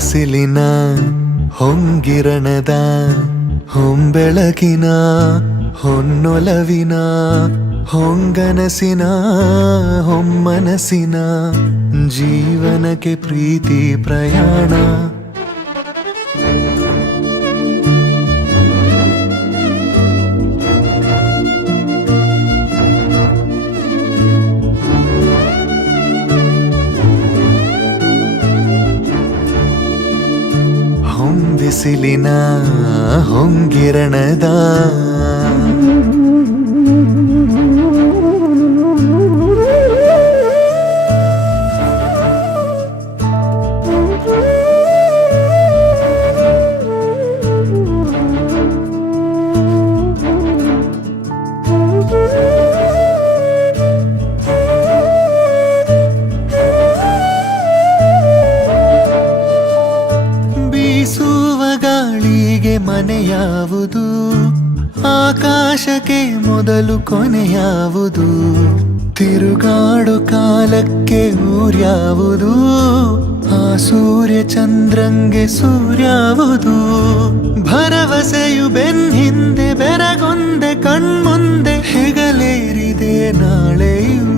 ಬಿಸಿಲಿನ ಹೊಂಗಿರಣದ ಹೊಂಬೆಳಕಿನ ಹೊನ್ನೊಲವಿನ ಹೊಂಗನಸಿನ ಹೊಮ್ಮನಸಿನ ಜೀವನಕ್ಕೆ ಪ್ರೀತಿ ಪ್ರಯಾಣ. ಹೊಂಬಿಸಿಲಿನ ಹೊಂಗಿರಣದ ಬೀಸುವ ಗಾಳಿಗೆ ಮನೆಯಾವುದು, ಆಕಾಶಕ್ಕೆ ಮೊದಲು ಕೊನೆಯಾವುದು, ತಿರುಗಾಡು ಕಾಲಕ್ಕೆ ಊರ್ಯಾವುದು, ಆ ಸೂರ್ಯ ಚಂದ್ರಂಗೆ ಸೂರ್ಯಾವುದು. ಭರವಸೆಯು ಬೆನ್ನಿಂದೆ ಬೆರಗೊಂದೆ ಕಣ್ಮುಂದೆ ಹೆಗಲೇರಿದೆ ನಾಳೆಯು.